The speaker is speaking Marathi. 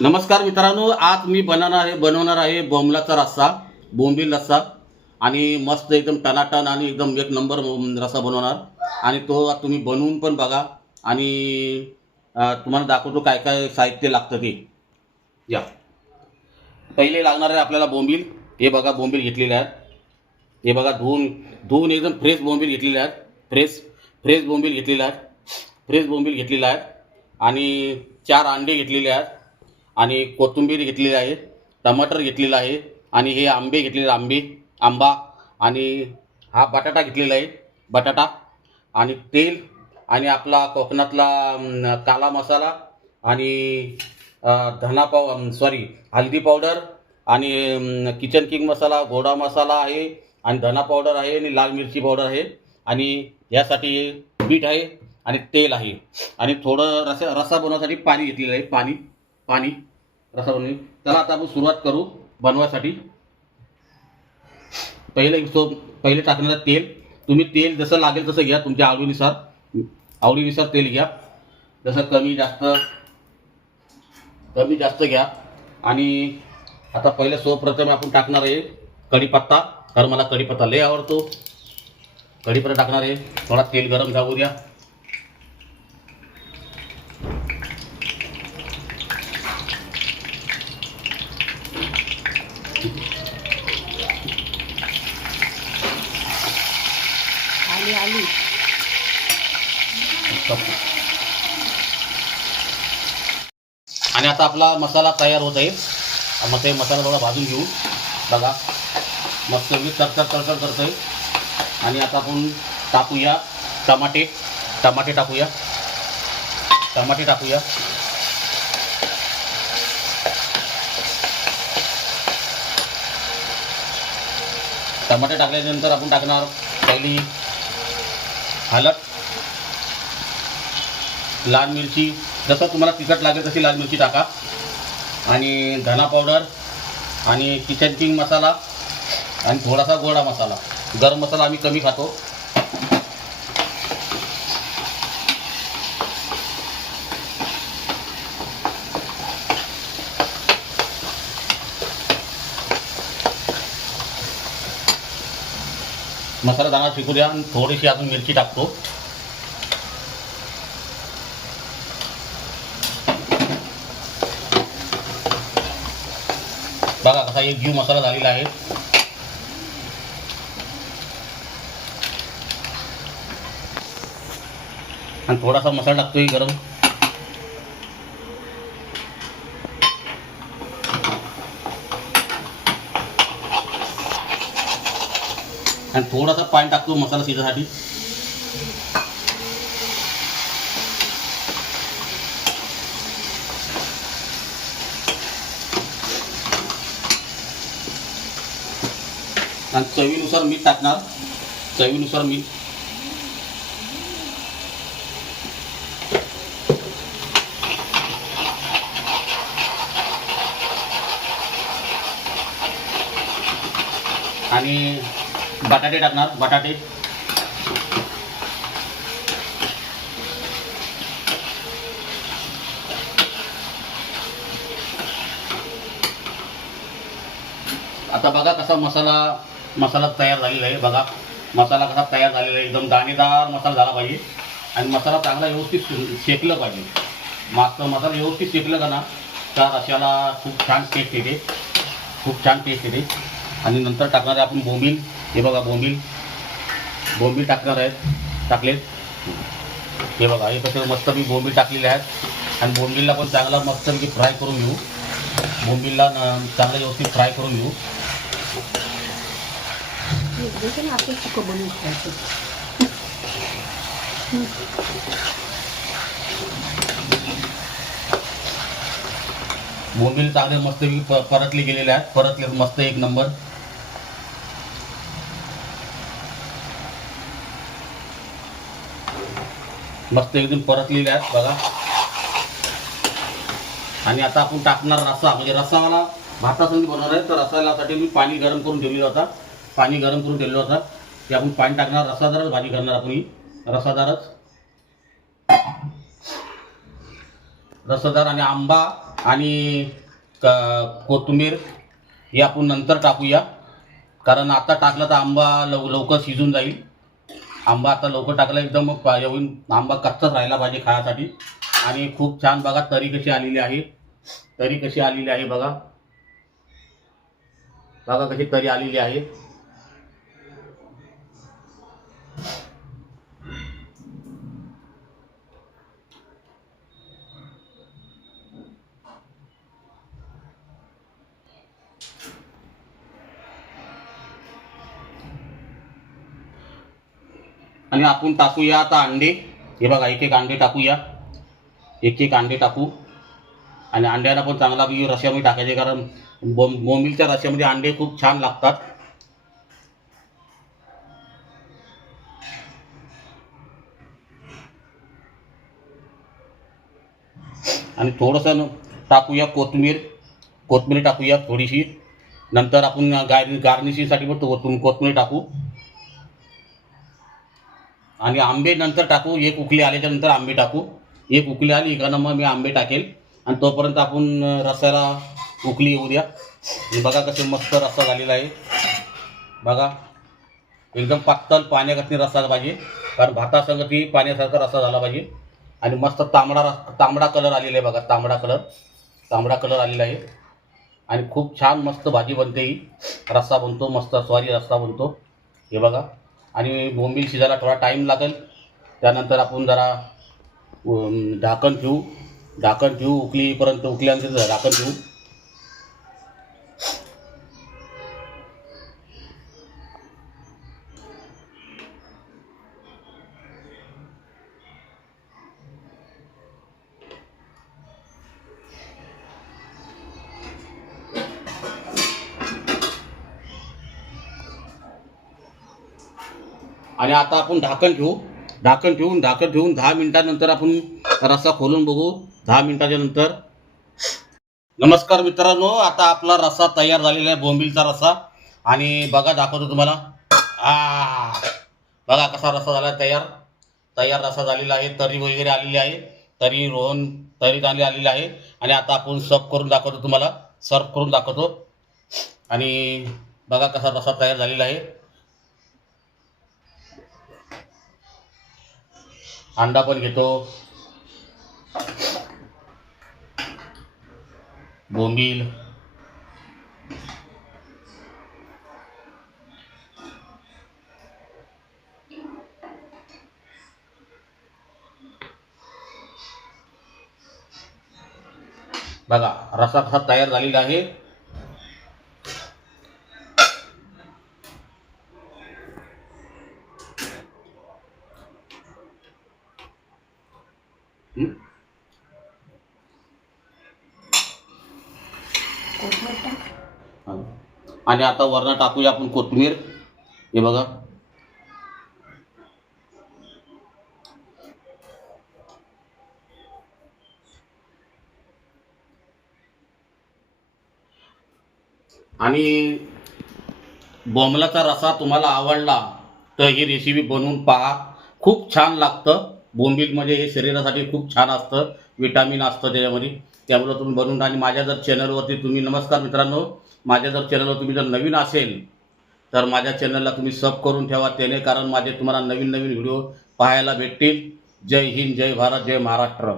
नमस्कार मित्रांनो आज मी बनवणार आहे बनवणार आहे बोंबलाचा रस्सा बोंबील रस्सा. आणि मस्त एकदम टनाटन आणि एकदम एक नंबर रस्सा बनवणार. आणि तो आज तुम्ही बनवून पण बघा. आणि तुम्हाला दाखवतो काय काय साहित्य लागतं ते. या. पहिले लागणार आहे आपल्याला बोंबील. हे बघा बोंबील घेतलेले आहेत. हे बघा धुवून धुवून एकदम फ्रेश बोंबील घेतलेले आहेत. फ्रेश फ्रेश बोंबील घेतलेले आहेत. फ्रेश बोंबील घेतलेला आहेत. आणि चार अंडे घेतलेले आहेत. आणि कोथिंबीर घेतलेली आहे टमाटर घेतलेलं आहे आणि हे आंबे घेतलेले आंबे आंबा आणि हा बटाटा घेतलेला आहे बटाटा आणि तेल आणि आपला कोकणातला काला मसाला आणि धना पाव सॉरी हल्दी पावडर आणि किचन किंग मसाला गोडा मसाला आहे आणि धना पावडर आहे आणि लाल मिरची पावडर आहे आणि यासाठी मीठ आहे आणि तेल आहे. आणि थोडं रसा रसा बनवण्यासाठी पाणी घेतलेलं आहे पाणी. पाणी रसा बनवून चला आता आपण सुरुवात करू बनवायसाठी पहिले सो पहिले टाकणारा तेल. तुम्ही तेल जसं लागेल तसं घ्या तुमच्या आवडीनुसार. आवडीनुसार तेल घ्या. जसं कमी जास्त कमी जास्त घ्या. आणि आता पहिले सर्वप्रथम आपण टाकणार आहे कढीपत्ता कारण मला कढीपत्ता लय आवडतो. कढीपत्ता टाकणार आहे. थोडा तेल गरम जाऊ द्या. आणि आता आपला मसाला तयार होत आहे. मग ते मसाला थोडा भाजून घेऊ. बघा. मस्त मी तरतर तरतर करतो आहे आणि आता आपण टाकूया टमाटे. टमाटे टाकूया. टमाटे टाकूया. टमाटे टाकल्यानंतर आपण टाकणार पहिली हलद. लाल मिरची. जसं तुम्हाला तिखट लागेल तशी लाल मिरची टाका. आणि धना पावडर आणि किचन किंग मसाला आणि थोडासा गोडा मसाला गरम मसाला आम्ही कमी खातो. मसाला दाणा शिकू द्या आणि थोडीशी अजून मिरची टाकतो. असा एक जीव मसाला झालेला आहे. आणि थोडासा मसाला टाकतोय गरम. आणि थोडासा पाणी टाकतो मसाला शिजासाठी. आणि चवीनुसार मीठ टाकणार. चवीनुसार मीठ. आणि बटाटे टाकणार बटाटे. आता बघा कसा मसाला मसाला तयार झालेला आहे. बघा मसाला कसा तयार झालेला आहे. एकदम दाणेदार मसाला झाला पाहिजे. आणि मसाला चांगला व्यवस्थित शेकलं पाहिजे. मागचं मसाला व्यवस्थित शेकलं का ना त्या अशाला खूप छान टेस्ट येते. खूप छान टेस्ट येते. आणि नंतर टाकणार आहे आपण बोंबील. हे बघा बोंबील. बोंबील टाकणार आहेत. टाकलेत. हे बघा हे कसं मस्त मी बोंबील टाकलेले आहेत. आणि बोंबीलला पण चांगला मस्त फ्राय करून घेऊ. बोंबीलला न- चांगलं व्यवस्थित फ्राय करून घेऊ. देखील आपण सुकं बनवून खायचं बोंबील चांगले मस्त परतले गेलेले आहेत. परतले मस्त एक नंबर. मस्त एकदम परतलेले आहेत बघा. आणि आता आपण टाकणार रस्सा. म्हणजे रस्सावाला भातासाठी बनवणार आहे. तर रसायलासाठी मी पाणी गरम करून ठेवलेलं होता. पाणी गरम करून ठेवलेलं होता ते आपण पाणी टाकणार रसादारच भाजी करणार आपण ही. रसादारच. रसादार आणि आंबा आणि क कोथिंबीर हे आपण नंतर टाकूया. कारण आता टाकलं तर आंबा लव लवकर शिजून जाईल. आंबा आता लवकर टाकला एकदम मग येऊन आंबा कच्चाच राहिला पाहिजे खाण्यासाठी आणि खूप छान बघा तरी कशी आलेली आहे. तरी कशी आलेली आहे बघा. बघा कशी तरी आलेली आहे. आणि आपण टाकूया आता अंडे. हे बघा एक एक अंडे टाकूया. एक एक अंडे टाकू. आणि अंड्याला पण चांगला की रश्यामध्ये टाकायचे कारण बोम बोंबीलच्या रश्यामध्ये अंडे खूप छान लागतात. आणि थोडंसं टाकूया कोथमीर. कोथमीर टाकूया थोडीशी. नंतर आपण गार गार्निशिंगसाठी पण तो- टाकू. आणि आंबे नंतर टाकू एक उकली आल्याच्यानंतर आंबे टाकू. एक उकली आली एकानं ना मग मी आंबे टाकेल. आणि तोपर्यंत आपण रस्याला उकली येऊ द्या. हे बघा कसे मस्त रस्सा झालेला आहे. बघा एकदम पातळ पाण्यागतनी रस्सा झाला पाहिजे. कारण भातासंगती पाण्यासारखा रस्सा झाला पाहिजे. आणि मस्त तांबडा रस तांबडा कलर आलेला आहे बघा तांबडा कलर. तांबडा कलर आलेला आहे. आणि खूप छान मस्त भाजी बनते ही. रस्सा बनतो मस्त स्वारी रस्सा बनतो. हे बघा. आणि बोंबील शिजायला थोडा टाईम लागेल. त्यानंतर आपण जरा झाकण ठेवू झाकण ठेवू उकलीपर्यंत उकल्यानंतर झाकण ठेवू आणि आता आपण ढाकण ठेवू. ढाकण ठेवून ढाकण ठेवून दहा मिनिटानंतर आपण रस्सा खोलून बघू. दहा मिनिटाच्या नंतर. नमस्कार मित्रांनो आता आपला रस्सा तयार झालेला आहे बोंबीलचा रस्सा. आणि बघा दाखवतो तुम्हाला. आ बघा कसा रस्सा झाला आहे तयार. तयार रस्सा झालेला आहे तरी वगैरे आलेली आहे. तरी रोहन तरी चांगली आलेली आहे. आणि आता आपण सर्व करून दाखवतो तुम्हाला. सर्व करून दाखवतो. आणि बघा कसा रस्सा तयार झालेला आहे. अंडा पण घेतो बोंबील बघा रसा कसा तयार झालेला आहे हं? कोथिंबीर टाक आणि आता वरण टाकूया आपण कोथिंबीर हे बघा. आणि बोंबलाचा रसा तुम्हाला आवडला तर ही रेसिपी बनवून पहा. खूप छान लागतं. बोंबील म्हणजे हे शरीरासाठी खूप छान असतं विटामिन असतं त्याच्यामध्ये. त्यामुळं तुम्ही बनवून आणि माझ्या जर चॅनलवरती तुम्ही नमस्कार मित्रांनो माझ्या जर चॅनलवर तुम्ही जर नवीन असेल तर माझ्या चॅनलला तुम्ही सब करून ठेवा त्याने कारण माझे तुम्हाला नवीन नवीन व्हिडिओ पाहायला भेटतील. जय हिंद जय भारत जय महाराष्ट्र.